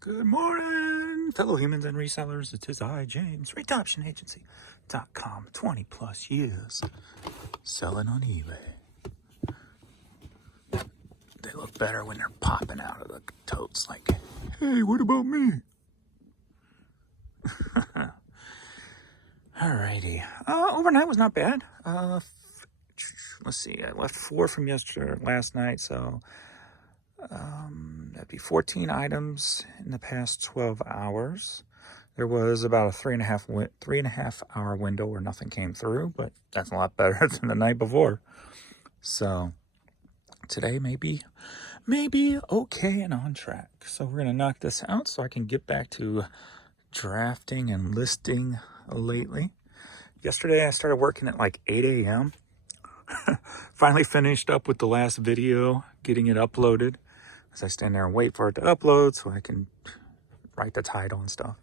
Good morning, fellow humans and resellers. It is I, James, RateAuctionAgency.com. 20 plus years selling on eBay. They look better when they're popping out of the totes like, hey, what about me? Alrighty. Overnight was not bad. Let's see. I left 4 from last night, so that'd be 14 items in the past 12 hours. There was about a 3.5 hour window where nothing came through, but that's a lot better than the night before. So today maybe okay and on track. So we're gonna knock this out so I can get back to drafting and listing lately. Yesterday I started working at like 8 a.m. Finally finished up with the last video, getting it uploaded. As I stand there and wait for it to upload so I can write the title and stuff.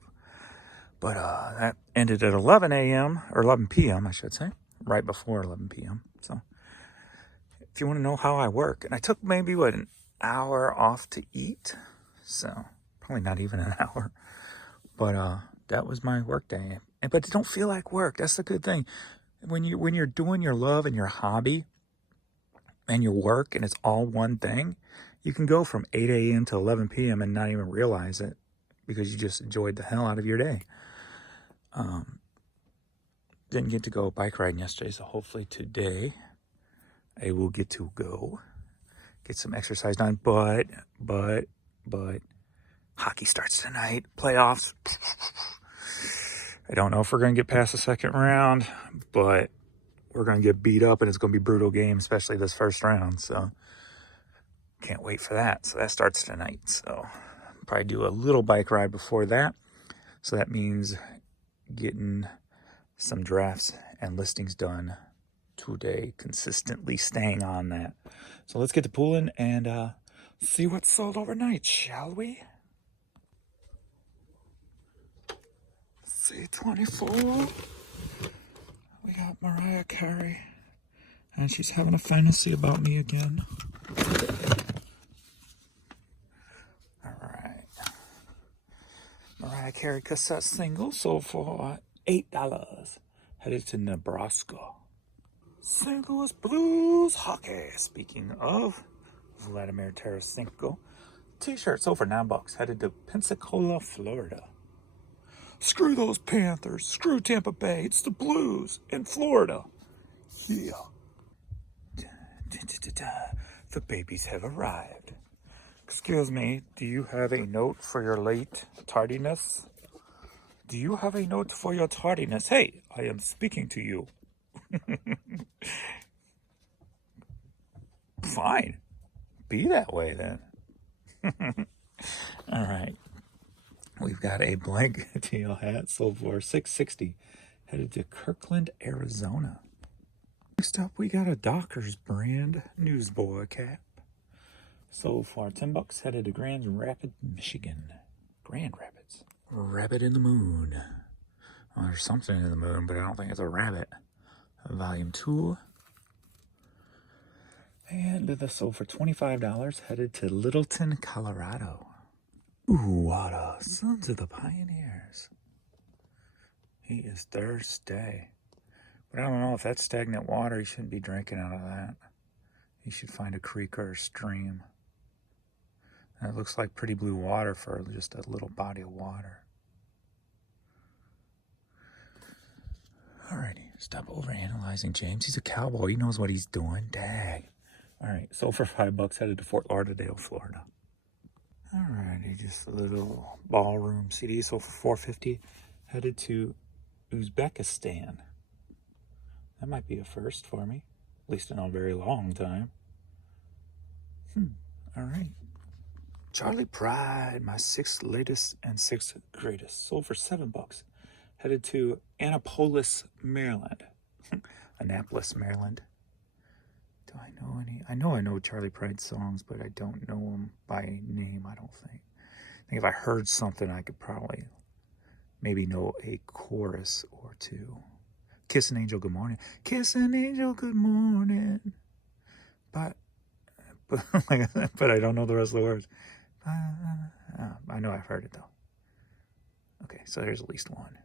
But that ended at 11 a.m. or 11 p.m. I should say, right before 11 p.m. So if you want to know how I work, and I took maybe an hour off to eat, so probably not even an hour. But that was my work day. But it don't feel like work. That's the good thing. When you're doing your love and your hobby and your work, and it's all one thing, you can go from 8 a.m. to 11 p.m. and not even realize it because you just enjoyed the hell out of your day. Didn't get to go bike riding yesterday, so hopefully today I will get to go get some exercise done. But hockey starts tonight, playoffs. I don't know if we're going to get past the second round, but we're going to get beat up, and it's going to be a brutal game, especially this first round. So can't wait for that. So that starts tonight. So probably do a little bike ride before that. So that means getting some drafts and listings done today, consistently staying on that. So let's get to pooling and see what's sold overnight, shall we? C24. We got Mariah Carey, and she's having a fantasy about me again. All right. Mariah Carey cassette single sold for $8. Headed to Nebraska. St. Louis Blues hockey. Speaking of Vladimir Tarasenko, t-shirt sold for $9. Headed to Pensacola, Florida. Screw those Panthers. Screw Tampa Bay. It's the Blues in Florida. Yeah. The babies have arrived. Excuse me, do you have a note for your late tardiness? Do you have a note for your tardiness? Hey, I am speaking to you. Fine. Be that way then. All right. We've got a blank teal hat sold for $6.60. Headed to Kirkland, Arizona. Next up, we got a Dockers brand newsboy cap. Sold for $10. Headed to Grand Rapids, Michigan. Grand Rapids. Rabbit in the Moon. Well, there's something in the moon, but I don't think it's a rabbit. Volume 2. And this sold for $25. Headed to Littleton, Colorado. Ooh, water. Sons of the Pioneers. He is thirsty. But I don't know if that's stagnant water. He shouldn't be drinking out of that. He should find a creek or a stream. And it looks like pretty blue water for just a little body of water. Alrighty, stop overanalyzing James. He's a cowboy. He knows what he's doing. Dang. Alright, sold for $5. Headed to Fort Lauderdale, Florida. Alrighty, just a little ballroom CD. Sold for $4.50. Headed to Uzbekistan. That might be a first for me. At least in a very long time. Alright. Charlie Pride, my 6th latest and 6th greatest. Sold for $7. Headed to Annapolis, Maryland. Annapolis, Maryland. Do I know any? I know Charlie Pride songs, but I don't know them by name, I don't think. I think if I heard something, I could probably maybe know a chorus or two. Kiss an Angel, Good Morning. Kiss an Angel, Good Morning. But I don't know the rest of the words. I know I've heard it though. Okay, so there's at least one.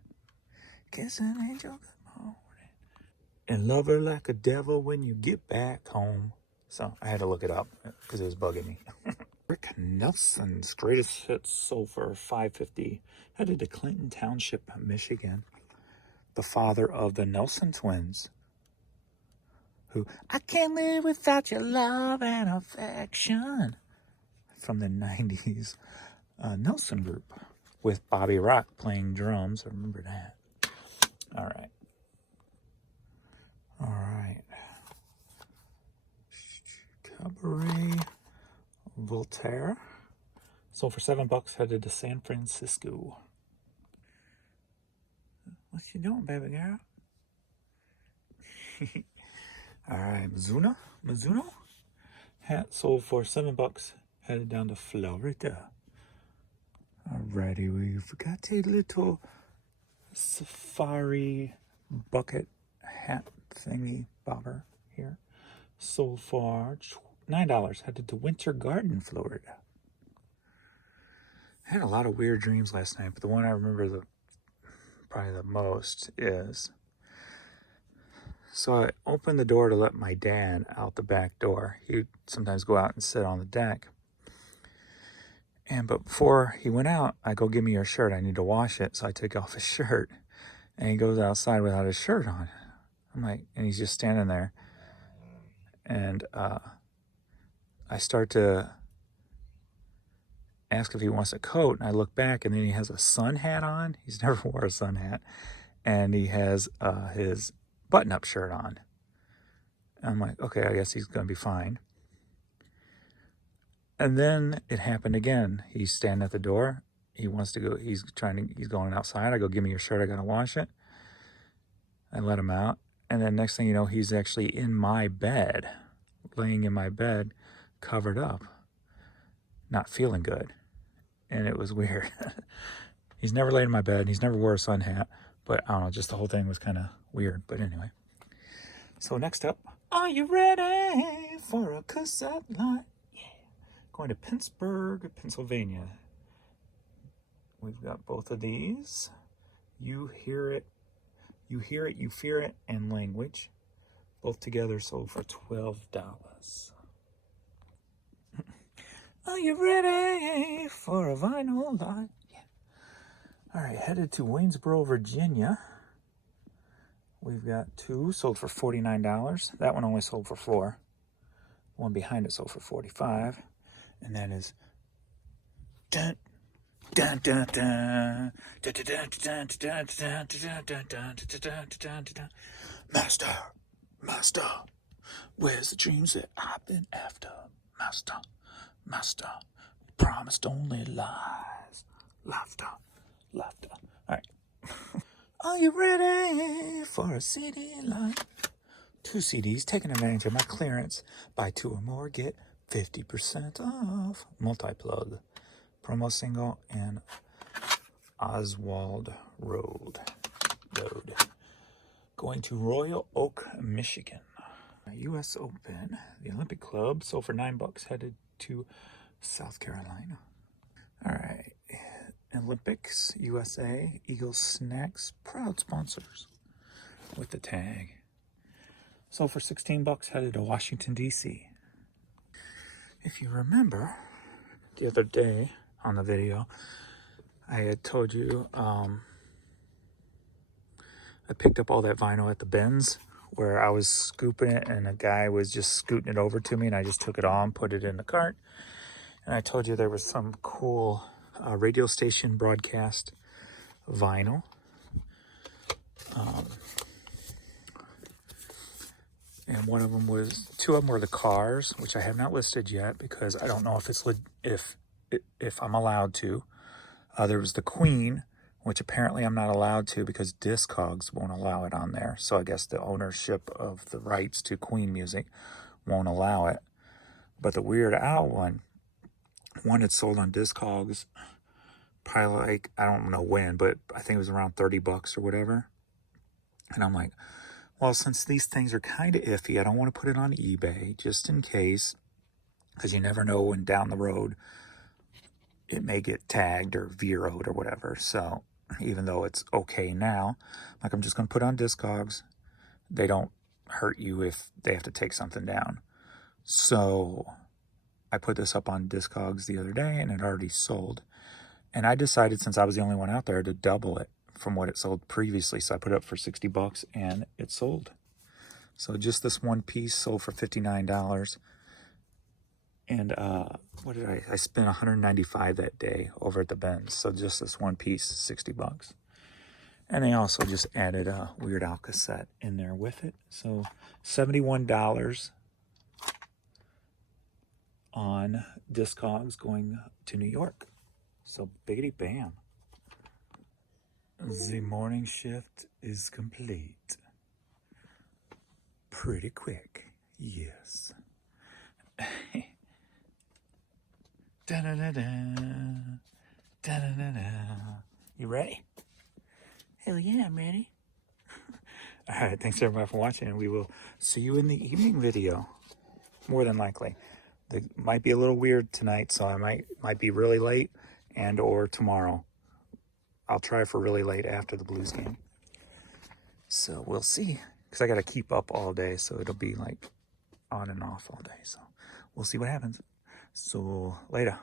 Kiss an angel good morning. And love her like a devil when you get back home. So I had to look it up because it was bugging me. Rick Nelson's greatest hits sold for $5.50. Headed to Clinton Township, Michigan. The father of the Nelson twins. Who, I can't live without your love and affection. From the 90s Nelson group. With Bobby Rock playing drums. I remember that. All right. All right. Cabaret Voltaire. Sold for $7. Headed to San Francisco. What you doing, baby girl? All right, Mizuno. Hat sold for $7. Headed down to Florida. Alrighty, we've got a little safari bucket hat thingy bobber here. Sold for $9. Headed to Winter Garden, Florida. I had a lot of weird dreams last night, but the one I remember probably the most is, so I opened the door to let my dad out the back door. He'd sometimes go out and sit on the deck. But before he went out, I go, give me your shirt. I need to wash it. So I take off his shirt. And he goes outside without his shirt on. I'm like, and he's just standing there. And I start to ask if he wants a coat. And I look back, and then he has a sun hat on. He's never wore a sun hat. And he has his button-up shirt on. And I'm like, okay, I guess he's going to be fine. And then it happened again. He's standing at the door. He wants to go. He's going outside. I go, give me your shirt. I got to wash it. I let him out. And then next thing you know, he's actually in my bed, laying in my bed, covered up, not feeling good. And it was weird. He's never laid in my bed. He's never wore a sun hat. But I don't know, just the whole thing was kind of weird. But anyway. So next up, are you ready for a cassette line? Going to Pittsburgh, Pennsylvania. We've got both of these. You hear it, you fear it, and Language. Both together sold for $12. Are you ready for a vinyl line? Yeah. All right, headed to Waynesboro, Virginia. We've got two sold for $49. That one only sold for $4. One behind it sold for $45. And that is dun dun dun dun dun dun dun dun dun dun dun dun dun. Master, where's the dreams that I've been after? Master, promised only lies, laughter. All right. Are you ready for a CD line? 2 CDs, taking advantage of my clearance. Buy 2 or more, get 50% off. Multi-plug. Promo single and Oswald Road. Going to Royal Oak, Michigan. U.S. Open. The Olympic Club sold for $9. Headed to South Carolina. All right. Olympics, USA, Eagle Snacks, proud sponsors with the tag. Sold for $16. Headed to Washington, D.C. If you remember, the other day on the video, I had told you I picked up all that vinyl at the bins where I was scooping it and a guy was just scooting it over to me and I just took it on, put it in the cart. And I told you there was some cool radio station broadcast vinyl. And two of them were the Cars, which I have not listed yet because I don't know if I'm allowed to. There was the Queen, which apparently I'm not allowed to because Discogs won't allow it on there. So I guess the ownership of the rights to Queen music won't allow it. But the Weird Al one had sold on Discogs probably like, I don't know when, but I think it was around $30 or whatever. And I'm like, well, since these things are kind of iffy, I don't want to put it on eBay just in case, because you never know when down the road it may get tagged or zeroed or whatever. So even though it's okay now, like I'm just going to put on Discogs. They don't hurt you if they have to take something down. So I put this up on Discogs the other day and it already sold. And I decided, since I was the only one out there, to double it from what it sold previously. So I put it up for $60 and it sold. So just this one piece sold for $59. And what did I spent $195 that day over at the Benz. So just this one piece, $60. And they also just added a Weird Al cassette in there with it. So $71 on Discogs going to New York. So biggity bam. The morning shift is complete. Pretty quick, yes. Da-da-da-da. Da-da-da-da. You ready? Hell yeah, I'm ready. All right, thanks everybody for watching, and we will see you in the evening video, more than likely. It might be a little weird tonight, so I might be really late, and or tomorrow. I'll try for really late after the Blues game. So we'll see, because I got to keep up all day, so it'll be like on and off all day. So we'll see what happens. So later.